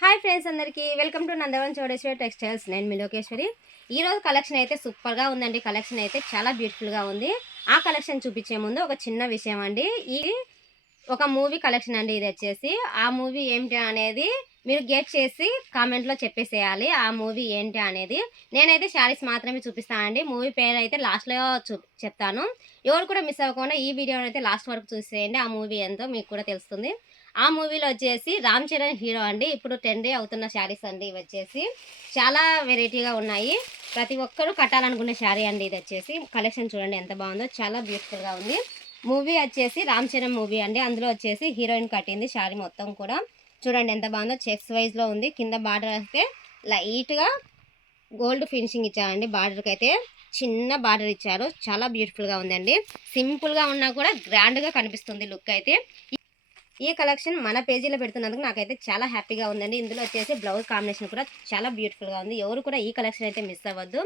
Hi friends అందరికీ. Welcome to Nandavaram Chowdeshwari textiles. నేను మీ లోకేశ్వరి. ఈరోజు కలెక్షన్ అయితే సూపర్గా ఉందండి. కలెక్షన్ అయితే చాలా బ్యూటిఫుల్గా ఉంది. ఆ కలెక్షన్ చూపించే ముందు ఒక చిన్న విషయం అండి. ఇది ఒక మూవీ కలెక్షన్ అండి ఇది వచ్చేసి. ఆ మూవీ ఏమిటి అనేది మీరు గెట్ చేసి కామెంట్లో చెప్పేసేయాలి ఆ మూవీ ఏంటి అనేది. నేనైతే శారీస్ మాత్రమే చూపిస్తానండి. మూవీ పేరు అయితే లాస్ట్లో చూ చెప్తాను. ఎవరు కూడా మిస్ అవ్వకుండా ఈ వీడియోని అయితే లాస్ట్ వరకు చూసేయండి. ఆ మూవీ ఎంతో మీకు కూడా తెలుస్తుంది. ఆ మూవీలో వచ్చేసి రామ్ చరణ్ హీరో అండి. ఇప్పుడు ట్రెండీ అవుతున్న శారీస్ అండి ఇవి వచ్చేసి. చాలా వెరైటీగా ఉన్నాయి. ప్రతి ఒక్కరూ కట్టాలనుకునే శారీ అండి ఇది వచ్చేసి. కలెక్షన్ చూడండి ఎంత బాగుందో. చాలా బ్యూటిఫుల్గా ఉంది. మూవీ వచ్చేసి రామ్ చరణ్ మూవీ అండి. అందులో వచ్చేసి హీరోయిన్ కట్టింది శారీ మొత్తం కూడా. చూడండి ఎంత బాగుందో చెక్స్ వైజ్లో ఉంది. కింద బార్డర్ అయితే లైట్గా గోల్డ్ ఫినిషింగ్ ఇచ్చారండి. బార్డర్కి అయితే చిన్న బార్డర్ ఇచ్చారు. చాలా బ్యూటిఫుల్గా ఉందండి. సింపుల్గా ఉన్నా కూడా గ్రాండ్గా కనిపిస్తుంది లుక్ అయితే. ఈ కలెక్షన్ మన పేజీలో పెడుతున్నందుకు నాకైతే చాలా హ్యాపీగా ఉందండి. ఇందులో వచ్చేసి బ్లౌజ్ కాంబినేషన్ కూడా చాలా బ్యూటిఫుల్గా ఉంది. ఎవరు కూడా ఈ కలెక్షన్ అయితే మిస్ అవ్వద్దు.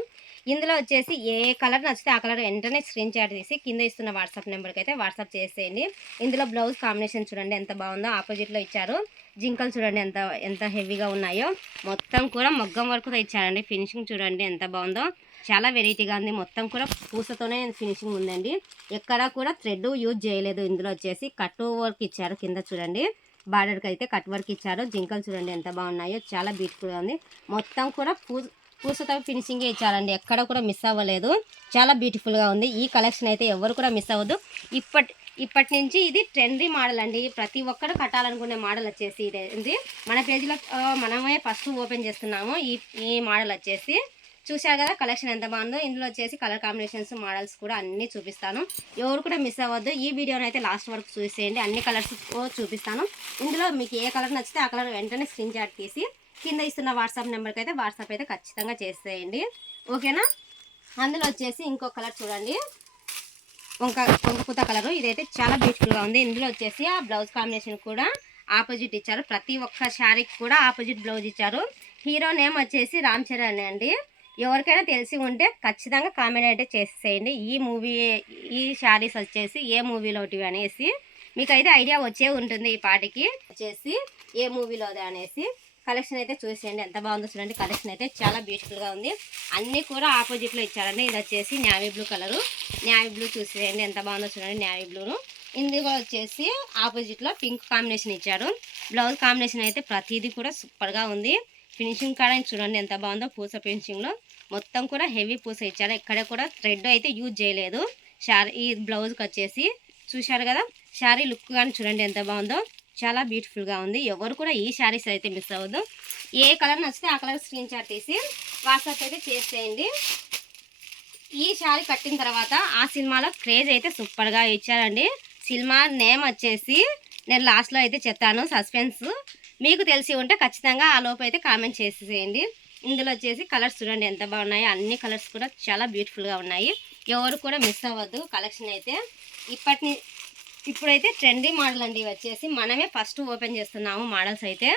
ఇందులో వచ్చేసి ఏ కలర్ నచ్చితే ఆ కలర్ వెంటనే స్క్రీన్ షాట్ తీసి కింద ఇస్తున్న వాట్సాప్ నెంబర్కి అయితే వాట్సాప్ చేసేయండి. ఇందులో బ్లౌజ్ కాంబినేషన్ చూడండి ఎంత బాగుందో ఆపోజిట్లో ఇచ్చారు. జింకలు చూడండి ఎంత ఎంత హెవీగా ఉన్నాయో. మొత్తం కూడా మగ్గం వరకు ఇచ్చారండి. ఫినిషింగ్ చూడండి ఎంత బాగుందో. చాలా వెరైటీగా ఉంది. మొత్తం కూడా పూసతోనే ఫినిషింగ్ ఉందండి. ఎక్కడా కూడా థ్రెడ్ యూజ్ చేయలేదు. ఇందులో వచ్చేసి కట్ వర్క్ ఇచ్చారు కింద చూడండి. బార్డర్కి అయితే కట్ వర్క్ ఇచ్చారు. జింకలు చూడండి ఎంత బాగున్నాయో. చాలా బ్యూటిఫుల్గా ఉంది. మొత్తం కూడా పూ పూసతో ఫినిషింగ్ ఇచ్చారండి. ఎక్కడ కూడా మిస్ అవ్వలేదు. చాలా బ్యూటిఫుల్గా ఉంది. ఈ కలెక్షన్ అయితే ఎవరు కూడా మిస్ అవ్వద్దు. ఇప్పటి ఇప్పటి నుంచి ఇది ట్రెండీ మోడల్ అండి. ప్రతి ఒక్కరు కట్టాలనుకునే మోడల్ వచ్చేసి ఇది. ఇది మన పేజీలో మనమే ఫస్ట్ ఓపెన్ చేస్తున్నాము. ఈ ఈ మోడల్ వచ్చేసి చూశారు కదా కలెక్షన్ ఎంత బాగుందో. ఇందులో వచ్చేసి కలర్ కాంబినేషన్స్ మోడల్స్ కూడా అన్నీ చూపిస్తాను. ఎవరు కూడా మిస్ అవ్వద్దు. ఈ వీడియోని అయితే లాస్ట్ వరకు చూసేయండి. అన్ని కలర్స్ చూపిస్తాను. ఇందులో మీకు ఏ కలర్ నచ్చితే ఆ కలర్ వెంటనే స్క్రీన్ షాట్ తీసి కింద ఇస్తున్న వాట్సాప్ నెంబర్కి అయితే వాట్సాప్ అయితే ఖచ్చితంగా చేసేయండి. ఓకేనా అందులో వచ్చేసి ఇంకో కలర్ చూడండి. వంక వంకపూత కలర్. ఇదైతే చాలా బ్యూటిఫుల్గా ఉంది. ఇందులో వచ్చేసి ఆ బ్లౌజ్ కాంబినేషన్ కూడా ఆపోజిట్ ఇచ్చారు. ప్రతి ఒక్క శారీకి కూడా ఆపోజిట్ బ్లౌజ్ ఇచ్చారు. హీరో నేమ్ వచ్చేసి రామ్ చరణ్ అండి. ఎవరికైనా తెలిసి ఉంటే ఖచ్చితంగా కామెంట్ అయితే చేసేయండి. ఈ మూవీ ఈ శారీస్ వచ్చేసి ఏ మూవీలోటివి అనేసి. మీకు అయితే ఐడియా వచ్చే ఉంటుంది ఈ పాటికి. వచ్చేసి ఏ మూవీలోది అనేసి. కలెక్షన్ అయితే చూసేయండి. ఎంత బాగుందో చూడండి. కలెక్షన్ అయితే చాలా బ్యూటిఫుల్గా ఉంది. అన్నీ కూడా ఆపోజిట్లో ఇచ్చారండి. ఇది వచ్చేసి navy blue colour navy blue చూసేయండి. ఎంత బాగుందో చూడండి న్యావీ బ్లూను ఇందులో వచ్చేసి ఆపోజిట్లో పింక్ కాంబినేషన్ ఇచ్చారు. బ్లౌజ్ కాంబినేషన్ అయితే ప్రతిదీ కూడా సూపర్గా ఉంది. ఫినిషింగ్ కాడ చూడండి ఎంత బాగుందో. పూస ఫినిషింగ్లో మొత్తం కూడా హెవీ పూస ఇచ్చారు. ఎక్కడ కూడా థ్రెడ్ అయితే యూజ్ చేయలేదు. శారీ ఈ బ్లౌజ్కి వచ్చేసి చూశారు కదా? శారీ లుక్ కానీ చూడండి ఎంత బాగుందో. చాలా బ్యూటిఫుల్గా ఉంది. ఎవరు కూడా ఈ శారీస్ అయితే మిస్ అవ్వద్దు. ఏ కలర్ నచ్చితే ఆ కలర్ స్క్రీన్ షాట్ తీసి వాట్సాప్ అయితే చేసేయండి ఈ శారీ కట్టిన తర్వాత ఆ సినిమాలో క్రేజ్ అయితే సూపర్గా ఇచ్చారండి. సినిమా నేమ్ వచ్చేసి నేను లాస్ట్లో అయితే చెప్తాను సస్పెన్స్ మీకు తెలిసి ఉంటే ఖచ్చితంగా ఆ లోపు అయితే కామెంట్ చేసేసేయండి ఇందులో వచ్చేసి కలర్స్ చూడండి ఎంత బాగున్నాయో. అన్ని కలర్స్ కూడా చాలా బ్యూటిఫుల్గా ఉన్నాయి. ఎవరు కూడా మిస్ అవ్వద్దు. కలెక్షన్ అయితే ఇప్పటి ఇప్పుడైతే ట్రెండీ మోడల్ అండి వచ్చేసి మనమే ఫస్ట్ ఓపెన్ చేస్తున్నాము మోడల్స్ అయితే.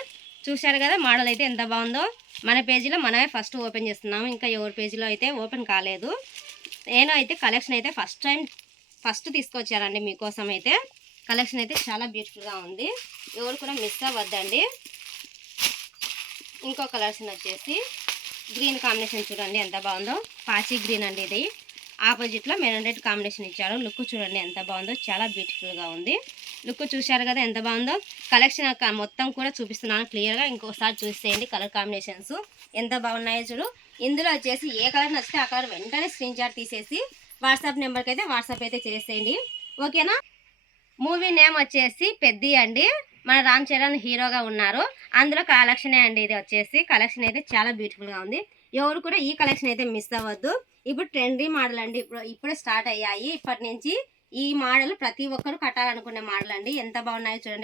చూశారు కదా మోడల్ అయితే ఎంత బాగుందో. మన పేజీలో మనమే ఫస్ట్ ఓపెన్ చేస్తున్నాము ఇంకా ఎవరి పేజీలో అయితే ఓపెన్ కాలేదు. నేను అయితే కలెక్షన్ అయితే ఫస్ట్ టైం ఫస్ట్ తీసుకొచ్చారండి మీకోసం అయితే. కలెక్షన్ అయితే చాలా బ్యూటిఫుల్గా ఉంది. ఎవరు కూడా మిస్ అవ్వద్దండి. ఇంకో కలర్స్ వచ్చేసి గ్రీన్ కాంబినేషన్ చూడండి ఎంత బాగుందో. పాచి గ్రీన్ అండి ఇది. ఆపోజిట్లో మెరూన్ రెడ్ కాంబినేషన్ ఇచ్చారు. లుక్ చూడండి ఎంత బాగుందో. చాలా బ్యూటిఫుల్గా ఉంది. లుక్ చూశారు కదా ఎంత బాగుందో. కలెక్షన్ యొక్క మొత్తం కూడా చూపిస్తున్నాను క్లియర్గా. ఇంకోసారి చూసేయండి కలర్ కాంబినేషన్స్. ఎంత బాగున్నాయో చూడు. ఇందులో వచ్చేసి ఏ కలర్ నచ్చితే ఆ కలర్ వెంటనే స్క్రీన్ షాట్ తీసేసి వాట్సాప్ నెంబర్కి అయితే వాట్సాప్ అయితే చేసేయండి. ఓకేనా? మూవీ నేమ్ వచ్చేసి పెద్ది అండి. మన రామ్ చరణ్ హీరోగా ఉన్నారు. అందులో కలెక్షనే అండి ఇది వచ్చేసి. కలెక్షన్ అయితే చాలా బ్యూటిఫుల్గా ఉంది. ఎవరు కూడా ఈ కలెక్షన్ అయితే మిస్ అవ్వద్దు. ఇప్పుడు ట్రెండీ మోడల్ అండి ఇప్పుడు ఇప్పుడే స్టార్ట్ అయ్యాయి. ఇప్పటి నుంచి ఈ మోడల్ ప్రతి ఒక్కరు కట్టాలనుకునే మోడల్ అండి ఎంత బాగున్నాయో చూడండి.